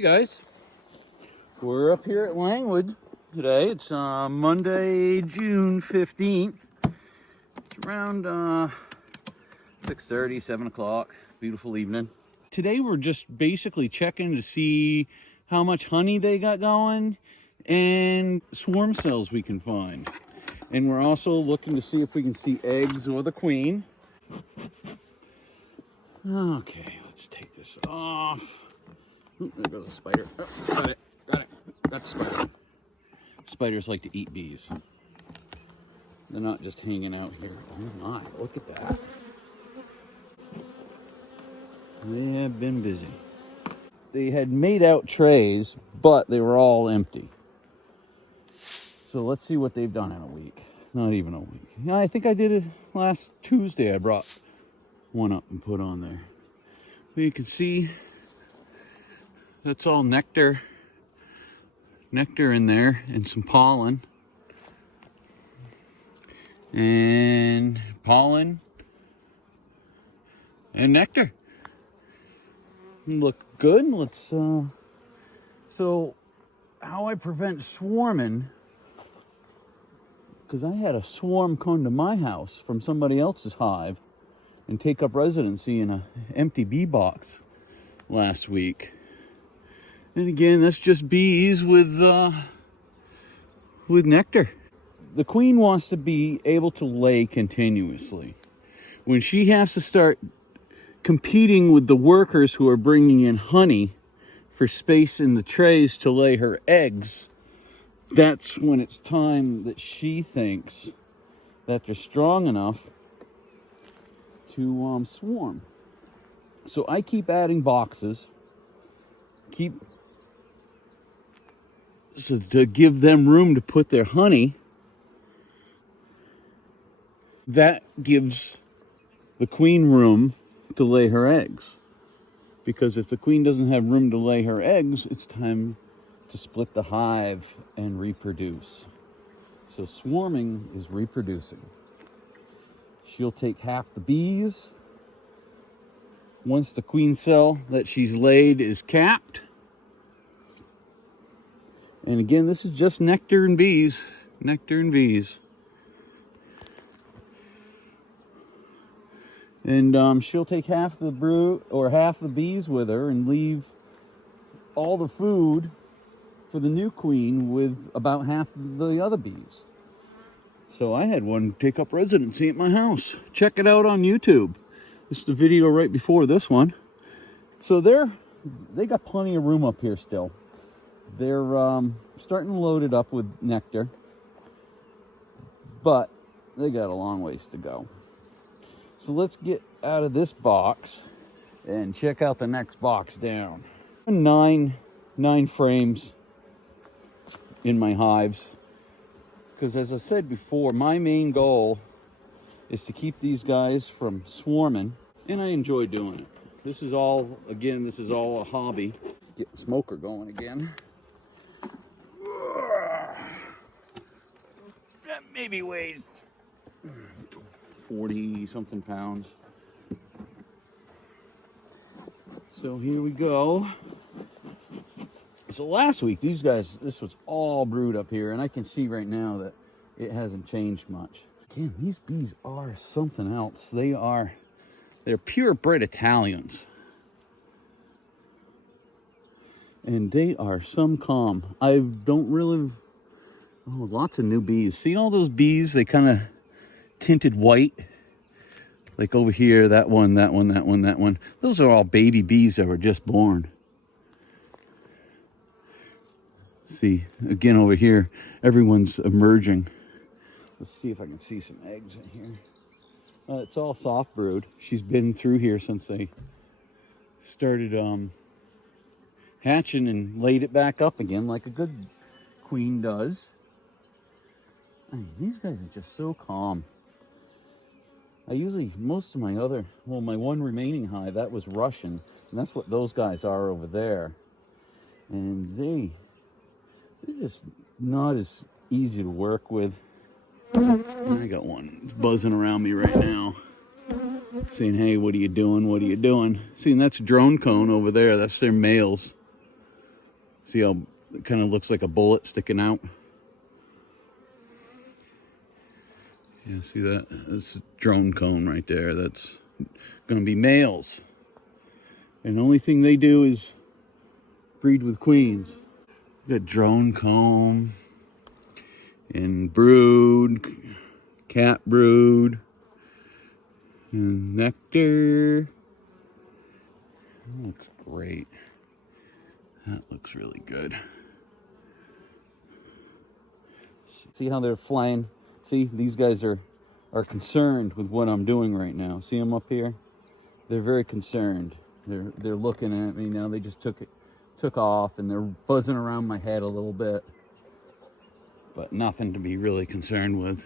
Hey guys, we're up here at Langwood today. It's Monday, June 15th. It's around 6:30, 7 o'clock. Beautiful evening. Today we're just basically checking to see how much honey they got going and swarm cells we can find. And we're also looking to see if we can see eggs or the queen. Okay, let's take this off. Ooh, there goes a spider. Oh, got it. That's a spider. Spiders like to eat bees. They're not just hanging out here. Oh my, look at that. They have been busy. They had made out trays, but they were all empty. So let's see what they've done in a week. Not even a week. I think I did it last Tuesday. I brought one up and put on there. But you can see that's all nectar in there and some pollen. And pollen and nectar. Look good. Let's so how I prevent swarming, because I had a swarm come to my house from somebody else's hive and take up residency in an empty bee box last week. And again, that's just bees with nectar. The queen wants to be able to lay continuously. When she has to start competing with the workers who are bringing in honey for space in the trays to lay her eggs, that's when it's time that she thinks that they're strong enough to swarm. So I keep adding boxes, so to give them room to put their honey. That gives the queen room to lay her eggs. Because if the queen doesn't have room to lay her eggs, it's time to split the hive and reproduce. So swarming is reproducing. She'll take half the bees. Once the queen cell that she's laid is capped. And again, this is just nectar and bees. Nectar and bees. And she'll take half the brood or half the bees with her and leave all the food for the new queen with about half the other bees. So I had one take up residency at my house. Check it out on YouTube. This is the video right before this one. So they got plenty of room up here still. They're starting to load it up with nectar, but they got a long ways to go. So let's get out of this box and check out the next box down. Nine frames in my hives, because as I said before, my main goal is to keep these guys from swarming, and I enjoy doing it. This is all a hobby. Get the smoker going again. That maybe weighs 40 something pounds. So here we go. So last week, these guys, this was all brood up here, and I can see right now that it hasn't changed much. Again, these bees are something else. They're purebred Italians. And they are some calm. I don't really, lots of new bees. See all those bees? They kind of tinted white. Like over here, that one. Those are all baby bees that were just born. See, again over here, everyone's emerging. Let's see if I can see some eggs in here. It's all soft brood. She's been through here since they started hatching and laid it back up again like a good queen does. I mean, these guys are just so calm. Most of my my one remaining hive, that was Russian, and that's what those guys are over there. And they're just not as easy to work with. I got one buzzing around me right now, saying, hey, what are you doing? What are you doing? See, and that's drone cone over there. That's their males. See how it kind of looks like a bullet sticking out? Yeah, see that? That's a drone cone right there. That's gonna be males. And the only thing they do is breed with queens. Got drone comb and brood, cat brood, and nectar. That looks great. That looks really good. See how they're flying? See, these guys are concerned with what I'm doing right now. See them up here? They're very concerned. They're looking at me now. They just took off, and they're buzzing around my head a little bit, but nothing to be really concerned with.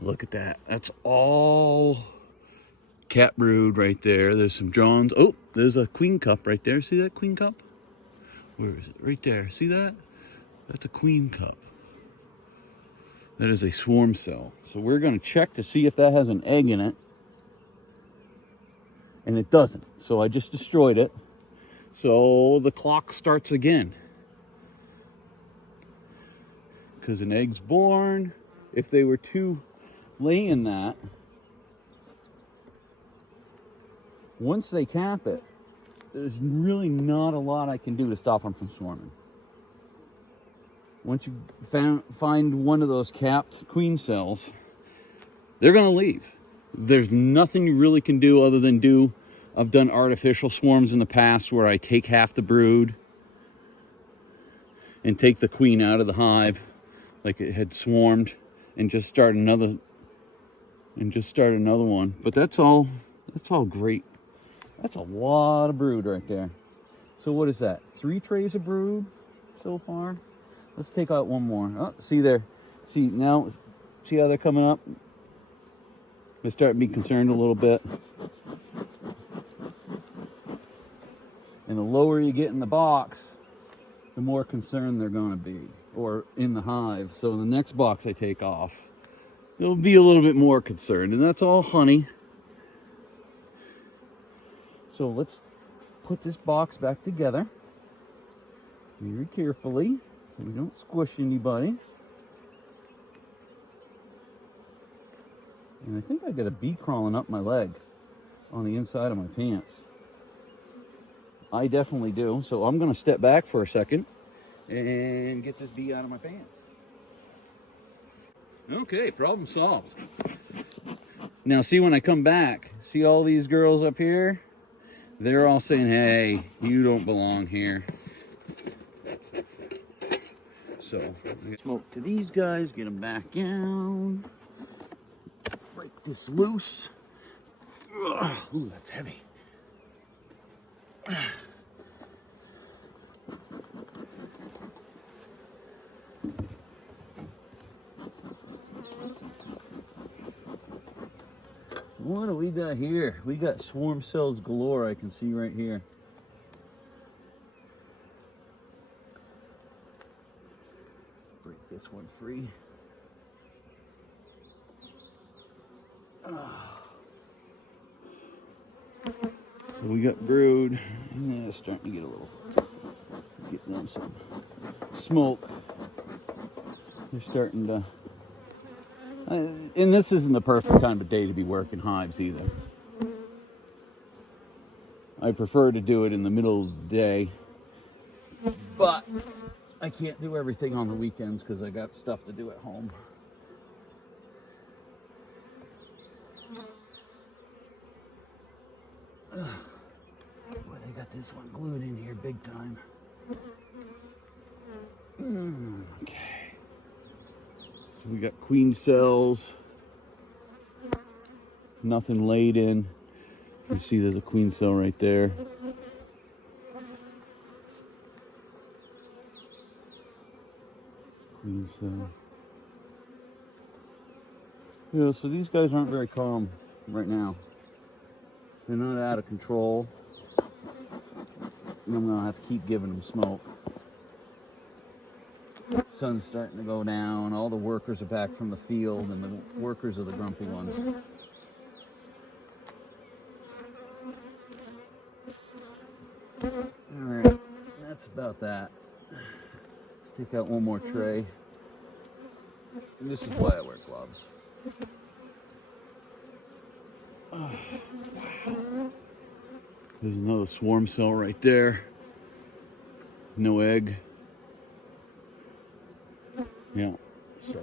Look at that. That's all cat brood right there. There's some drones. Oh, there's a queen cup right there. See that queen cup? Where is it? Right there. See that? That's a queen cup. That is a swarm cell. So we're going to check to see if that has an egg in it. And it doesn't. So I just destroyed it. So the clock starts again. Because an egg's born. If they were to lay in that, once they cap it, there's really not a lot I can do to stop them from swarming. Once you find one of those capped queen cells, they're going to leave. There's nothing you really can do other than do. I've done artificial swarms in the past where I take half the brood and take the queen out of the hive like it had swarmed and just start another one. But that's all great. That's a lot of brood right there. So what is that? 3 trays of brood so far? Let's take out one more. Oh, see there. See now, see how they're coming up? They start to be concerned a little bit. And the lower you get in the box, the more concerned they're going to be, or in the hive. So the next box I take off, they'll be a little bit more concerned, and that's all honey. So let's put this box back together very carefully so we don't squish anybody. And I think I got a bee crawling up my leg on the inside of my pants. I definitely do. So I'm going to step back for a second and get this bee out of my pants. Okay, problem solved. Now see, when I come back, see all these girls up here? They're all saying, hey, you don't belong here. So, smoke to these guys, get them back down. Break this loose. Ugh, ooh, that's heavy. What do we got here? We got swarm cells galore, I can see right here. Break this one free. So we got brood. Yeah, it's starting to get a little, get them some smoke. They're starting to, and this isn't the perfect time of day to be working hives either. I prefer to do it in the middle of the day, but I can't do everything on the weekends because I got stuff to do at home. Boy, they got this one glued in here big time. Okay. So we got queen cells. Nothing laid in. You see there's a queen cell right there. Queen cell. Yeah, so these guys aren't very calm right now. They're not out of control. And I'm gonna have to keep giving them smoke. Sun's starting to go down. All the workers are back from the field, and the workers are the grumpy ones. All right, that's about that. Let's take out one more tray. And this is why I wear gloves. There's another swarm cell right there. No egg. Yeah, so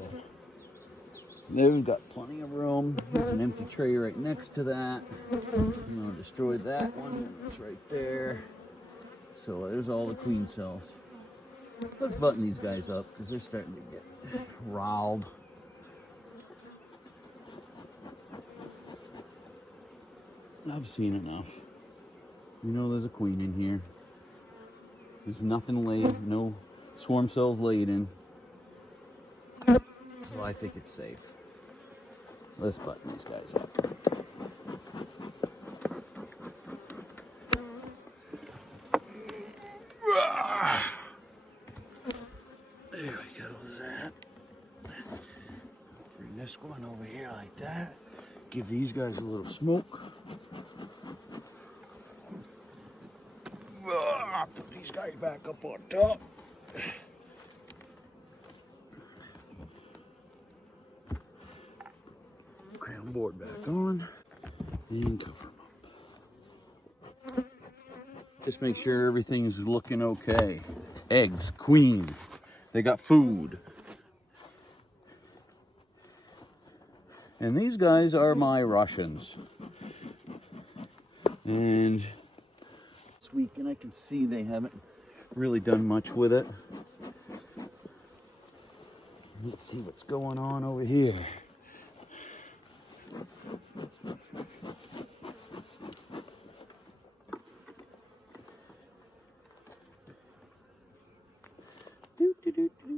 they've got plenty of room. There's an empty tray right next to that. I'm gonna destroy that one. It's right there. So there's all the queen cells. Let's button these guys up because they're starting to get riled. I've seen enough. You know there's a queen in here. There's nothing laid, no swarm cells laid in. So I think it's safe. Let's button these guys up. There we go, that. Bring this one over here like that. Give these guys a little smoke. Put these guys back up on top. Crown board back on and cover them up. Just make sure everything's looking okay. Eggs, queen. They got food. And these guys are my Russians. And this weekend I can see they haven't really done much with it. Let's see what's going on over here.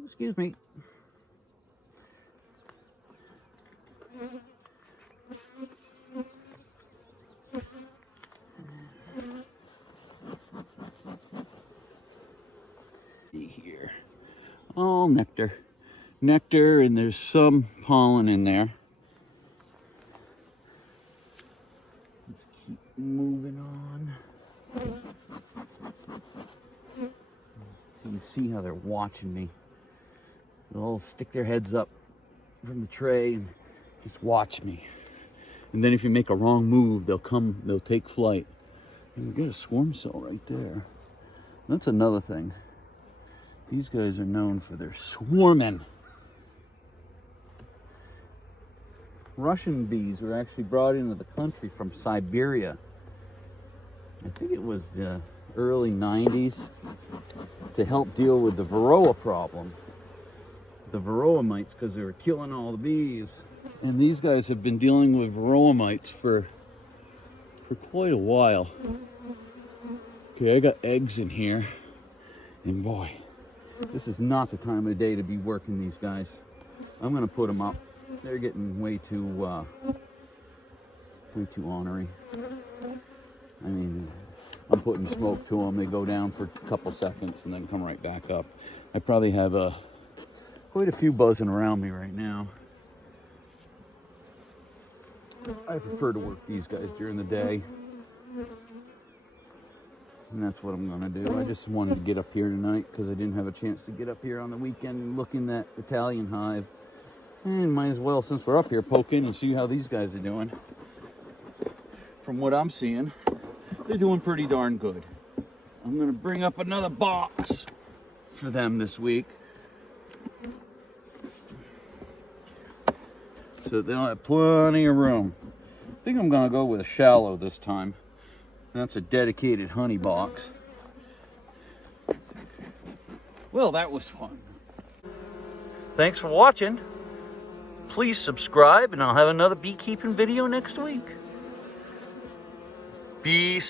Excuse me. See here. Oh, nectar. Nectar, and there's some pollen in there. Let's keep moving on. You can see how they're watching me. They'll all stick their heads up from the tray and just watch me. And then if you make a wrong move, they'll take flight. And we got a swarm cell right there. That's another thing. These guys are known for their swarming. Russian bees were actually brought into the country from Siberia. I think it was the early 90s to help deal with the varroa problem. The varroa mites, because they were killing all the bees. And these guys have been dealing with varroa mites for quite a while. Okay, I got eggs in here. And boy, this is not the time of day to be working these guys. I'm gonna put them up. They're getting way too ornery. I mean, I'm putting smoke to them. They go down for a couple seconds and then come right back up. I probably have quite a few buzzing around me right now. I prefer to work these guys during the day. And that's what I'm gonna do. I just wanted to get up here tonight because I didn't have a chance to get up here on the weekend and look in that Italian hive. And might as well, since we're up here, poke in and see how these guys are doing. From what I'm seeing, they're doing pretty darn good. I'm gonna bring up another box for them this week, so they'll have plenty of room. I think I'm gonna go with a shallow this time. That's a dedicated honey box. Well, that was fun. Thanks for watching. Please subscribe, and I'll have another beekeeping video next week. Peace.